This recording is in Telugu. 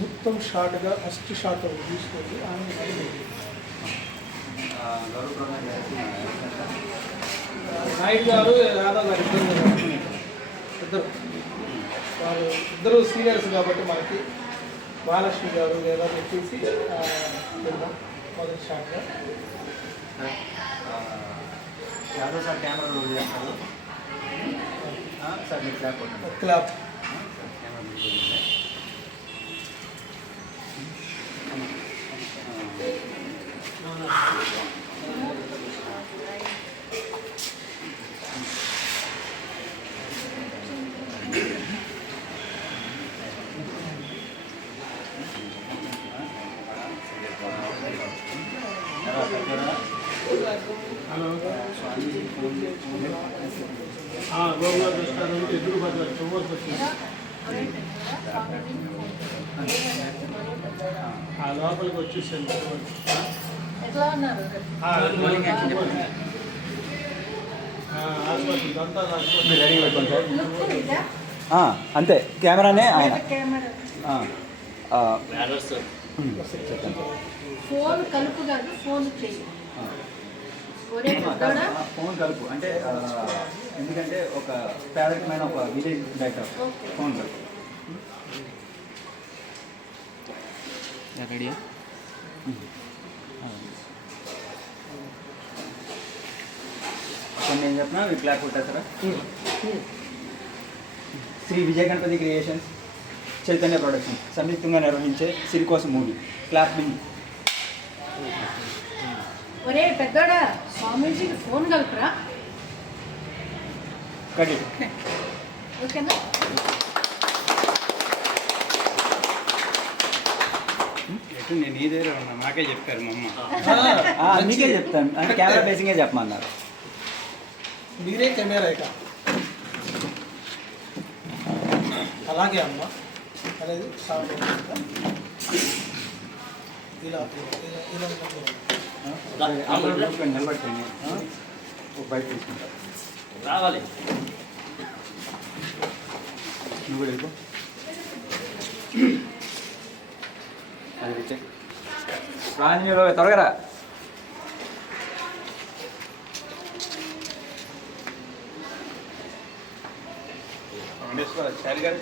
మొత్తం షార్ట్గా ఫస్ట్ షార్ట్ ఒకటి తీసుకోండి. నాయుడు గారు యాదవ్ గారు ఇద్దరు వాళ్ళు ఇద్దరు సీనియర్స్ కాబట్టి మనకి మహాలక్ష్మి గారు లేదా చెప్పేసి వెళ్దాం మొదటి షాట్గా. యాదవ్ సార్ కెమెరా రోల్ చేస్తారు సార్, మీరు క్లాప్ క్లాప్. లోపలికి వచ్చేసాను. అంతే కెమెరానే ఆయన. ఫోన్ కలుపు కాదు, ఫోన్ చేయి. ఫోన్ కలుపు అంటే ఎందుకంటే ఒక పేదరికమైన ఒక విలేజ్ డైరెక్టర్ ఫోన్ కలుపు. రెడీయా? నేను చెప్పిన మీరు క్లాప్ కొట్టేస్తారా? శ్రీ విజయ గణపతి క్రియేషన్స్, చైతన్య ప్రొడక్షన్ సంయుక్తంగా నిర్వహించే సిరికోసం మూవీ క్లాపింగ్. ఒరే పెద్దోడా, స్వామీజీకి ఫోన్ కలుపురా. కడి ఓకేనా? నేను ఈ దగ్గర ఉన్నా, మాకే చెప్పారు మా అమ్మ. మీకే చెప్తాను అంటే కెమెరా బేసింగే చెప్పమన్నారు. మీరే కెమెరా ఇక అలాగే అమ్మ అనేది షార్ట్ ఇలా ఇలా నిలబెట్టండి, ఒక బయట తీసుకుంటారు రావాలి. నువ్వు కూడా వెళ్ళిపో. అది విజయ్ రాజు త్వరగా రా. చారి గారు